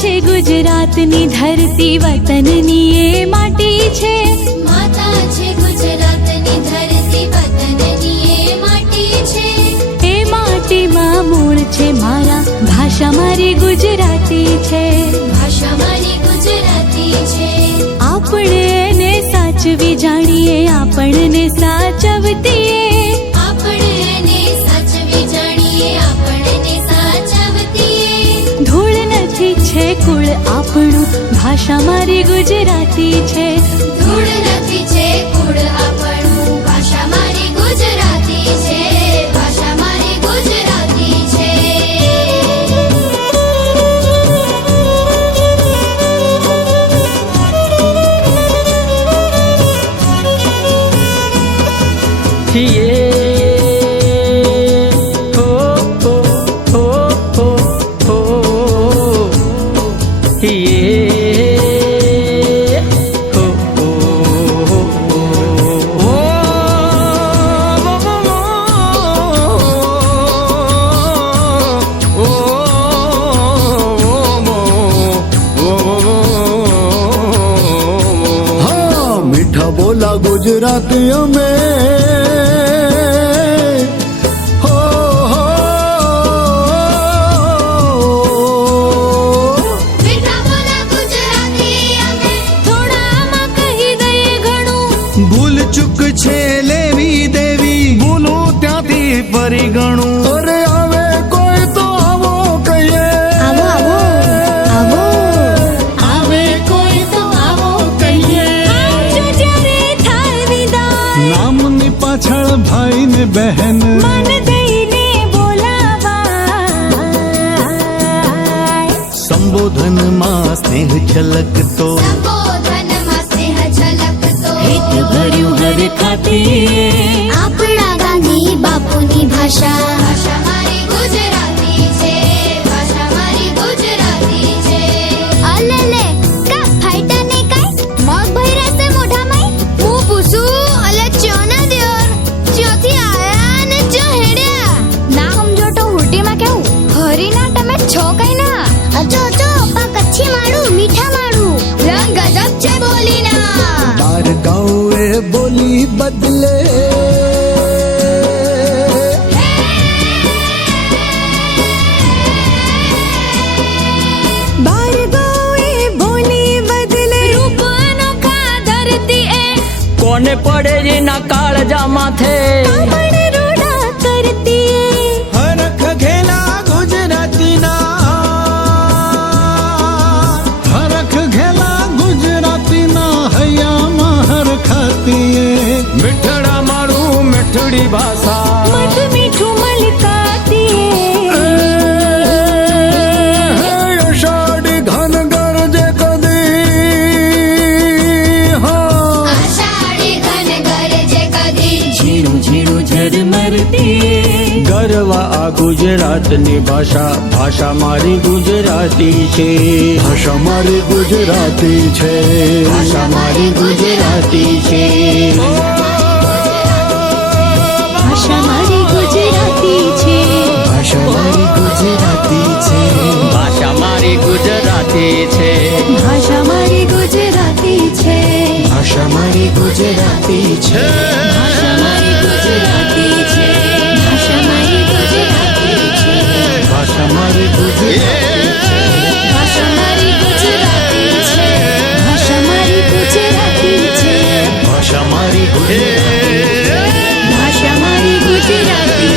છે ગુજરાતની ધરતી, વતનની એ માટી છે. માતા છે ગુજરાતની ધરતી, વતનની એ માટી છે. એ માટીમાં મૂળ છે મારા, ભાષા મારી ગુજરાતી છે. ભાષા મારી ગુજરાતી છે. આપણે એને સાચવી જાણીએ, આપણને સાચવતીએ. આપણે એને સાચવી જાણીએ, આપણને સાચવતીએ. ધૂળ નથી છે કુળ આપણું, ભાષા મારી ગુજરાતી છે. ધૂળ નથી છે કુળ આપણું, ભાષા મારી ગુજરાતી છે. ભાષા મારી ગુજરાતી છે. मीठा बोला गुजराती में મીઠા બોલા ગુજરાતી અમે, થોડામાં કહી દઈએ ઘણું. ભૂલ ચૂક છે લેવી દેવી, ભૂલું ત્યાંથી ફરી ગણું. અરે આવે કોઈ તો આવો કહીએ, આવો આવો આવો, આવે કોઈ તો આવો કહીએ. આવજો જ્યારે થાય વિદાય, નામની પાછળ ભાઈ ને બહેન, મન દઈને બોલાવાય. સંબોધનમાં સ્નેહ છલકતો, સંબોધનમાં સ્નેહ ઝલકતો. હિત ભર્યું હર ખાતીએ. આપણા ગાંધી બાપુની ભાષા, ભાષા મારી ગુજરાતી છે. ભાષા મારી ગુજરાતી છે. અલલે કા ફાઈટા ને કાઈ મગ ભઈ રહેશે મોઢામાં. હું પૂછું અલે ચોના દેર ચોથી આયા ને ચો હેડ્યા. ના સમજો તો હુટીમાં કેવું હરીના તમે છો કઈ ના. અચો અચો પા કચ્છી માડું મીઠા માડું, રંગ ગજબ છે બોલીના. બાર ગાઉએ બોલી બદલે. બાર ગાઉએ બોલી બદલે, રૂપ અનોખા ધરતી એ. કોને પડે એના કાળજા માથે, કામણ રૂડા કરતી એ. હરખ ઘેલા ગુજરાતીના, હરખ ઘેલા ગુજરાતીના હૈયામાં હરખાતીએ. મીઠડા મારું મીઠડી ભાષા, મધ મીઠું મલકાતી એ. અષાઢી ઘન ગરજે કદી, આષાઢી ઘન ગરજે કદી. ઝીણું ઝીણું ઝરમરતી એ. ગરવા આ ગુજરાતની ભાષા, ભાષા મારી ગુજરાતી છે. ભાષા મારી ગુજરાતી છે. ભાષા મારી ગુજરાતી છે. ભાષા મારી ગુજરાતી છે. ભાષા મારી ગુજરાતી છે. ભાષા મારી ગુજરાતી છે. ભાષા મારી ગુજરાતી છે. ભાષા મારી ગુજરાતી છે. ભાષા મારી ગુજરાતી છે. ભાષા મારી ગુજરાતી છે. ભાષા મારી ગુજરાતી છે. ભાષા મારી ગુજરાતી છે. ભાષા મારી ગુજરાતી છે. ભાષા મારી ગુજરાતી છે. ભાષા મારી ગુજરાતી